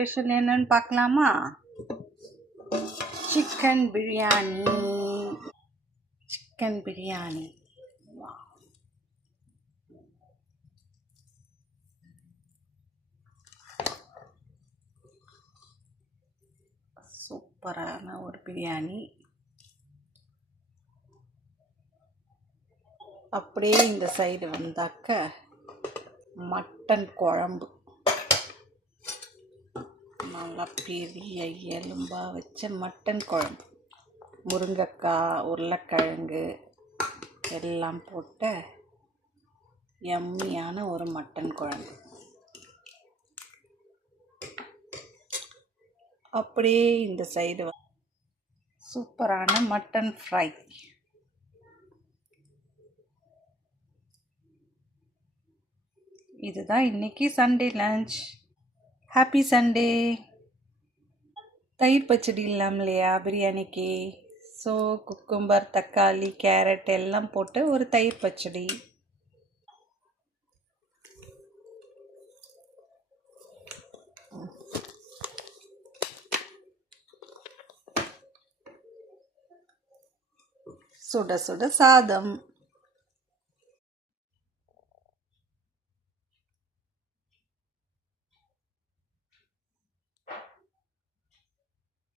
Special என்னன்னு பார்க்கலாமா? Chicken biryani. Chicken biryani சூப்பரான ஒரு பிரியாணி. அப்படியே இந்த சைடு வந்தாக்க மட்டன் குழம்பு, நல்லா பெரிய எலும்பாக வச்ச மட்டன் குழம்பு, முருங்கைக்காய், உருளைக்கிழங்கு எல்லாம் போட்ட யம்மியான ஒரு மட்டன் குழம்பு. அப்படியே இந்த சைடு சூப்பரான மட்டன் ஃப்ரை. இதுதான் இன்னைக்கு சண்டே லஞ்ச். Happy Sunday. தயிர் பச்சடி இல்லாமல் இல்லையா பிரியாணிக்கு? ஸோ குக்கும்பர், தக்காளி, கேரட் எல்லாம் போட்டு ஒரு தயிர் பச்சடி. சுட சுட சாதம்.